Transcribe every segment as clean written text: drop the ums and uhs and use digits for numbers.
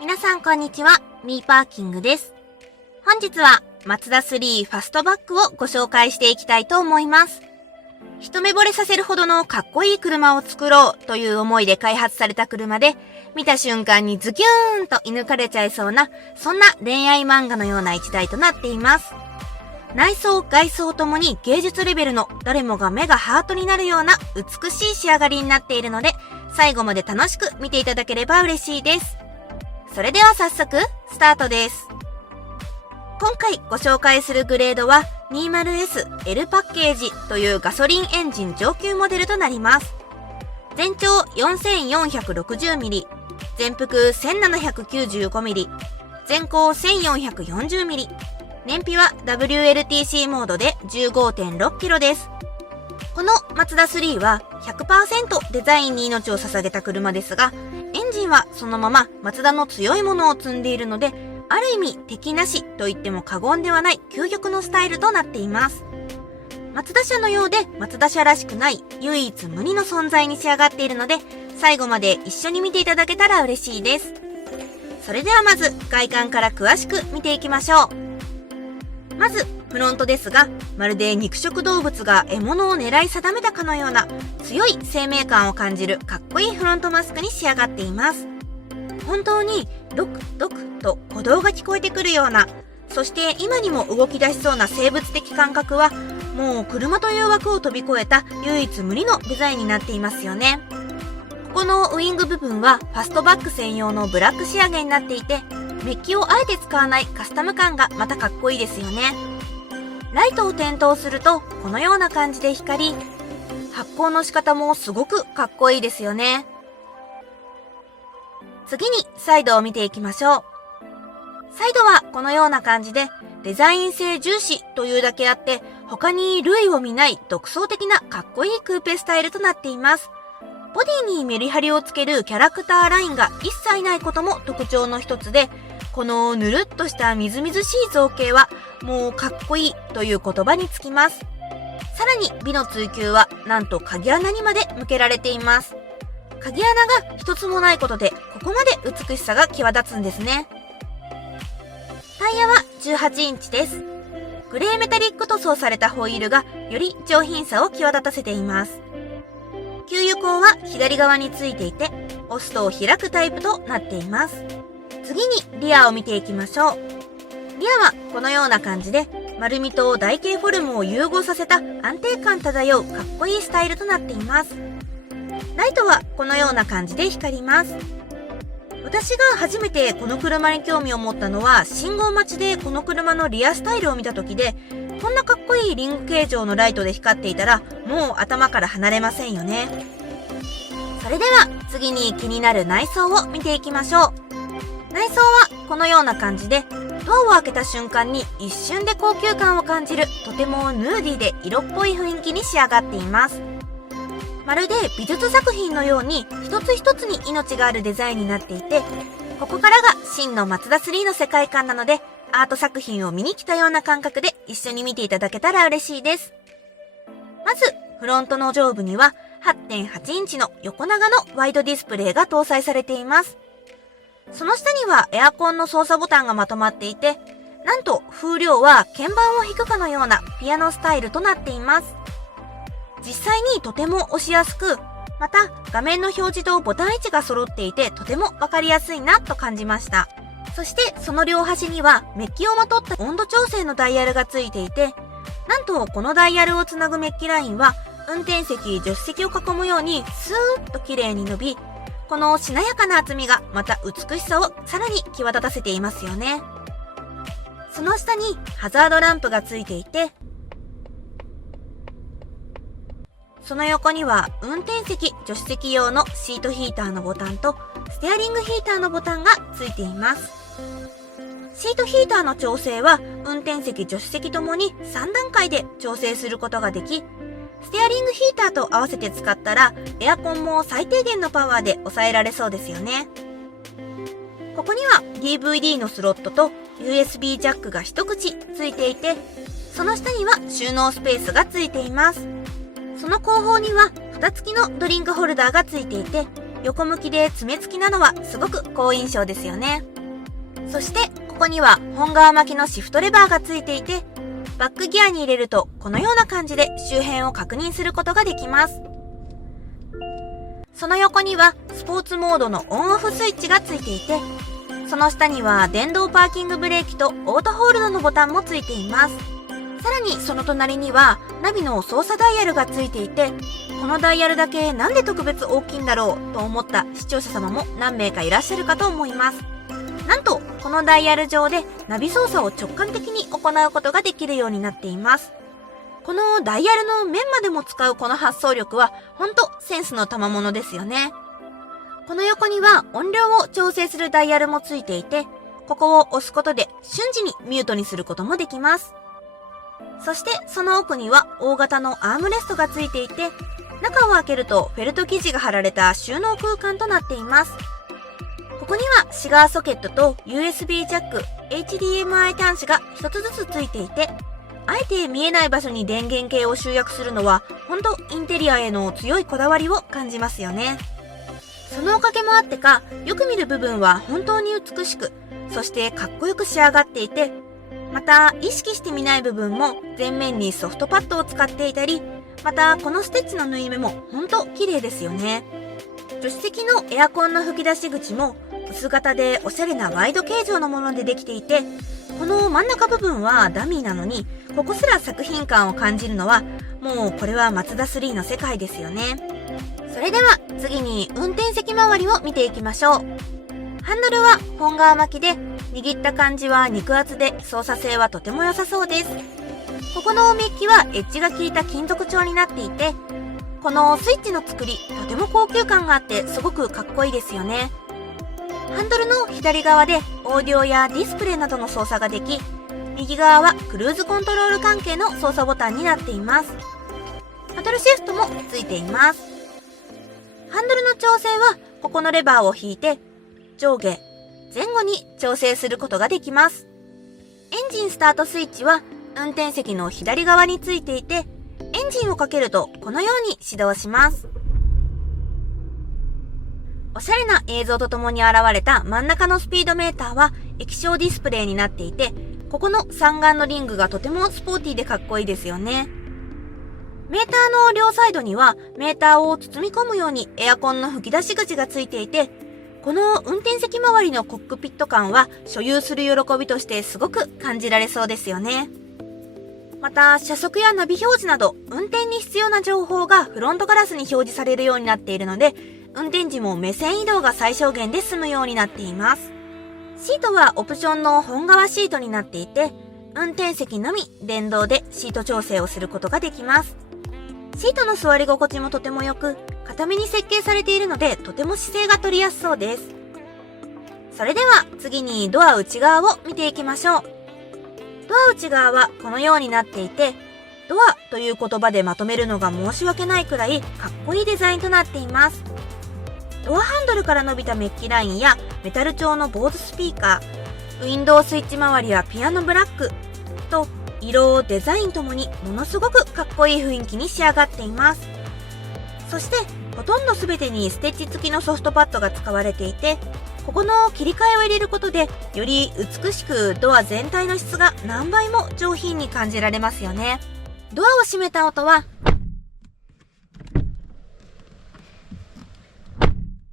皆さんこんにちは、ミーパーキングです。本日はマツダ3ファストバックをご紹介していきたいと思います。一目惚れさせるほどのかっこいい車を作ろうという思いで開発された車で、見た瞬間にズキューンと射抜かれちゃいそうな、そんな恋愛漫画のような一台となっています。内装外装ともに芸術レベルの誰もが目がハートになるような美しい仕上がりになっているので、最後まで楽しく見ていただければ嬉しいです。それでは早速スタートです。今回ご紹介するグレードは 20S L パッケージというガソリンエンジン上級モデルとなります。全長 4460mm、全幅 1795mm、全高 1440mm、燃費は WLTC モードで 15.6km です。このマツダ3は 100% デザインに命を捧げた車ですが、エンジンはそのままマツダの強いものを積んでいるので、ある意味敵なしと言っても過言ではない究極のスタイルとなっています。マツダ車のようでマツダ車らしくない唯一無二の存在に仕上がっているので、最後まで一緒に見ていただけたら嬉しいです。それではまず外観から詳しく見ていきましょう。まずフロントですが、まるで肉食動物が獲物を狙い定めたかのような強い生命感を感じるかっこいいフロントマスクに仕上がっています。本当にドクドクと鼓動が聞こえてくるような、そして今にも動き出しそうな生物的感覚は、もう車という枠を飛び越えた唯一無二のデザインになっていますよね。ここのウイング部分はファストバック専用のブラック仕上げになっていて、メッキをあえて使わないカスタム感がまたかっこいいですよね。ライトを点灯するとこのような感じで光り、発光の仕方もすごくかっこいいですよね。次にサイドを見ていきましょう。サイドはこのような感じでデザイン性重視というだけあって、他に類を見ない独創的なかっこいいクーペスタイルとなっています。ボディにメリハリをつけるキャラクターラインが一切ないことも特徴の一つで、このぬるっとしたみずみずしい造形はもうかっこいいという言葉につきます。さらに美の追求はなんと鍵穴にまで向けられています。鍵穴が一つもないことで、ここまで美しさが際立つんですね。タイヤは18インチです。グレーメタリック塗装されたホイールがより上品さを際立たせています。給油口は左側についていて、押すと開くタイプとなっています。次にリアを見ていきましょう。リアはこのような感じで、丸みと台形フォルムを融合させた安定感漂うかっこいいスタイルとなっています。ライトはこのような感じで光ります。私が初めてこの車に興味を持ったのは、信号待ちでこの車のリアスタイルを見た時で、こんなかっこいいリング形状のライトで光っていたら、もう頭から離れませんよね。それでは次に気になる内装を見ていきましょう。内装はこのような感じで、ドアを開けた瞬間に一瞬で高級感を感じる、とてもヌーディーで色っぽい雰囲気に仕上がっています。まるで美術作品のように一つ一つに命があるデザインになっていて、ここからが真のマツダ3の世界観なので、アート作品を見に来たような感覚で一緒に見ていただけたら嬉しいです。まずフロントの上部には 8.8 インチの横長のワイドディスプレイが搭載されています。その下にはエアコンの操作ボタンがまとまっていて、なんと風量は鍵盤を弾くかのようなピアノスタイルとなっています。実際にとても押しやすく、また画面の表示とボタン位置が揃っていて、とてもわかりやすいなと感じました。そしてその両端にはメッキをまとった温度調整のダイヤルがついていて、なんとこのダイヤルをつなぐメッキラインは運転席、助手席を囲むようにスーッと綺麗に伸び、このしなやかな厚みがまた美しさをさらに際立たせていますよね。その下にハザードランプがついていて、その横には運転席、助手席用のシートヒーターのボタンとステアリングヒーターのボタンがついています。シートヒーターの調整は運転席、助手席ともに3段階で調整することができ、ステアリングヒーターと合わせて使ったらエアコンも最低限のパワーで抑えられそうですよね。ここには DVD のスロットと USB ジャックが一口ついていて、その下には収納スペースがついています。その後方には蓋付きのドリンクホルダーがついていて、横向きで爪付きなのはすごく好印象ですよね。そしてここには本革巻きのシフトレバーがついていて、バックギアに入れるとこのような感じで周辺を確認することができます。その横にはスポーツモードのオンオフスイッチがついていて、その下には電動パーキングブレーキとオートホールドのボタンもついています。さらにその隣にはナビの操作ダイヤルがついていて、このダイヤルだけなんで特別大きいんだろうと思った視聴者様も何名かいらっしゃるかと思います。なんとこのダイヤル上でナビ操作を直感的に行うことができるようになっています。このダイヤルの面までも使うこの発想力はほんとセンスの賜物ですよね。この横には音量を調整するダイヤルもついていて、ここを押すことで瞬時にミュートにすることもできます。そしてその奥には大型のアームレストがついていて、中を開けるとフェルト生地が貼られた収納空間となっています。ここにはシガーソケットと USB ジャック、HDMI 端子が一つずつついていて、あえて見えない場所に電源系を集約するのはほんとインテリアへの強いこだわりを感じますよね。そのおかげもあってか、よく見る部分は本当に美しく、そしてかっこよく仕上がっていて、また意識して見ない部分も前面にソフトパッドを使っていたり、またこのステッチの縫い目もほんと綺麗ですよね。助手席のエアコンの吹き出し口も薄型でおしゃれなワイド形状のものでできていて、この真ん中部分はダミーなのに、ここすら作品感を感じるのは、もうこれはマツダ3の世界ですよね。それでは次に運転席周りを見ていきましょう。ハンドルは本革巻きで、握った感じは肉厚で操作性はとても良さそうです。ここのメッキはエッジが効いた金属調になっていて、このスイッチの作り、とても高級感があってすごくかっこいいですよね。ハンドルの左側でオーディオやディスプレイなどの操作ができ、右側はクルーズコントロール関係の操作ボタンになっています。パドルシフトもついています。ハンドルの調整はここのレバーを引いて上下、前後に調整することができます。エンジンスタートスイッチは運転席の左側についていて、エンジンをかけるとこのように始動します。おしゃれな映像とともに現れた真ん中のスピードメーターは液晶ディスプレイになっていて、ここの三眼のリングがとてもスポーティーでかっこいいですよね。メーターの両サイドにはメーターを包み込むようにエアコンの吹き出し口がついていて、この運転席周りのコックピット感は所有する喜びとしてすごく感じられそうですよね。また車速やナビ表示など運転に必要な情報がフロントガラスに表示されるようになっているので、運転時も目線移動が最小限で済むようになっています。シートはオプションの本革シートになっていて、運転席のみ電動でシート調整をすることができます。シートの座り心地もとても良く、固めに設計されているのでとても姿勢が取りやすそうです。それでは次にドア内側を見ていきましょう。ドア内側はこのようになっていて、ドアという言葉でまとめるのが申し訳ないくらいかっこいいデザインとなっています。ドアハンドルから伸びたメッキラインやメタル調の坊主スピーカー、ウィンドウスイッチ周りはピアノブラックと、色、デザインともにものすごくかっこいい雰囲気に仕上がっています。そしてほとんど全てにステッチ付きのソフトパッドが使われていて、ここの切り替えを入れることでより美しくドア全体の質が何倍も上品に感じられますよね。ドアを閉めた音は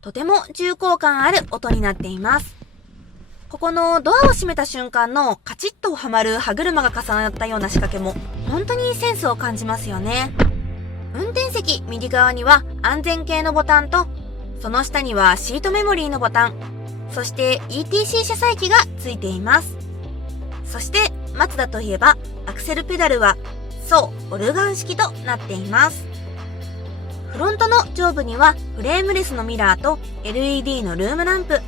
とても重厚感ある音になっています。ここのドアを閉めた瞬間のカチッとはまる歯車が重なったような仕掛けも本当にセンスを感じますよね。運転席右側には安全系のボタンと、その下にはシートメモリーのボタン、そして ETC 車載機がついています。そしてマツダといえばアクセルペダルはオルガン式となっています。フロントの上部にはフレームレスのミラーと LED のルームランプ、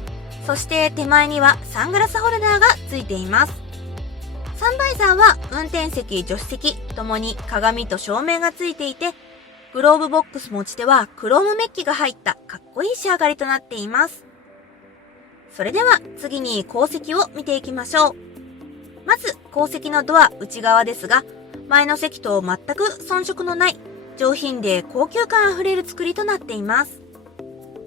そして手前にはサングラスホルダーがついています。サンバイザーは運転席、助手席ともに鏡と照明がついていて、グローブボックス持ち手はクロームメッキが入ったかっこいい仕上がりとなっています。それでは次に後席を見ていきましょう。まず後席のドア内側ですが、前の席と全く遜色のない上品で高級感あふれる作りとなっています。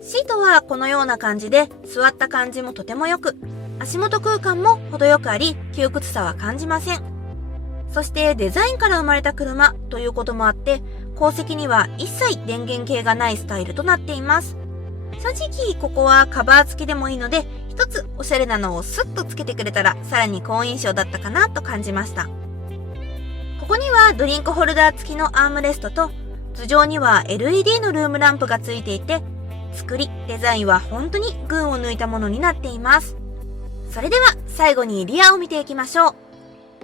シートはこのような感じで座った感じもとても良く、足元空間も程よくあり窮屈さは感じません。そしてデザインから生まれた車ということもあって、後席には一切電源系がないスタイルとなっています。正直ここはカバー付きでもいいので、一つおしゃれなのをスッとつけてくれたらさらに好印象だったかなと感じました。ここにはドリンクホルダー付きのアームレストと、頭上には LED のルームランプが付いていて、作り、デザインは本当に群を抜いたものになっています。それでは最後にリアを見ていきましょう。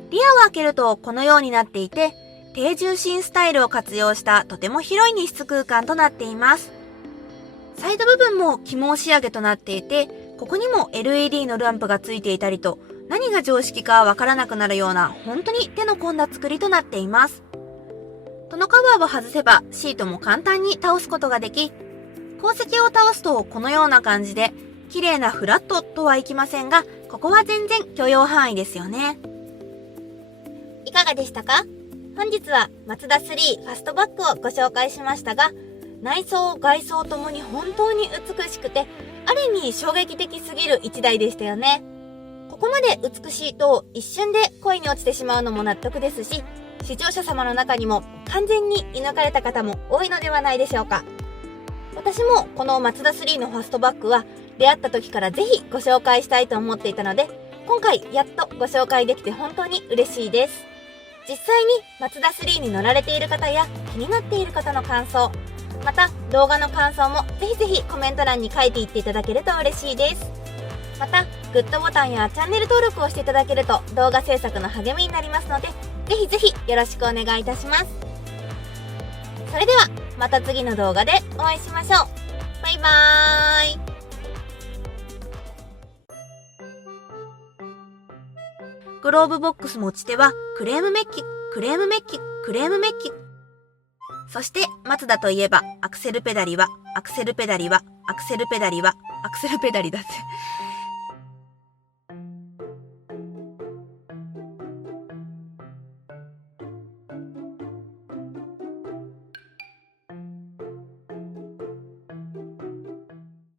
リアを開けるとこのようになっていて、低重心スタイルを活用したとても広い荷室空間となっています。サイド部分も起毛仕上げとなっていて、ここにも LED のランプが付いていたりと、何が常識かわからなくなるような本当に手の込んだ作りとなっています。戸のカバーを外せばシートも簡単に倒すことができ、後席を倒すとこのような感じで綺麗なフラットとはいきませんが、ここは全然許容範囲ですよね。いかがでしたか？本日はマツダ3ファストバックをご紹介しましたが、内装外装ともに本当に美しくて、ある意味衝撃的すぎる一台でしたよね。ここまで美しいと一瞬で恋に落ちてしまうのも納得ですし、視聴者様の中にも完全に射抜かれた方も多いのではないでしょうか。私もこのマツダ3のファストバックは出会った時からぜひご紹介したいと思っていたので、今回やっとご紹介できて本当に嬉しいです。実際にマツダ3に乗られている方や気になっている方の感想、また動画の感想もぜひぜひコメント欄に書いていっていただけると嬉しいです。またグッドボタンやチャンネル登録をしていただけると動画制作の励みになりますので、ぜひぜひよろしくお願いいたします。それではまた次の動画でお会いしましょう。バイバーイ。グローブボックス持ち手はクレームメッキ、クレームメッキ、クレームメッキ。そしてマツダといえばアクセルペダリは、アクセルペダリは、アクセルペダリは、アクセルペダリだって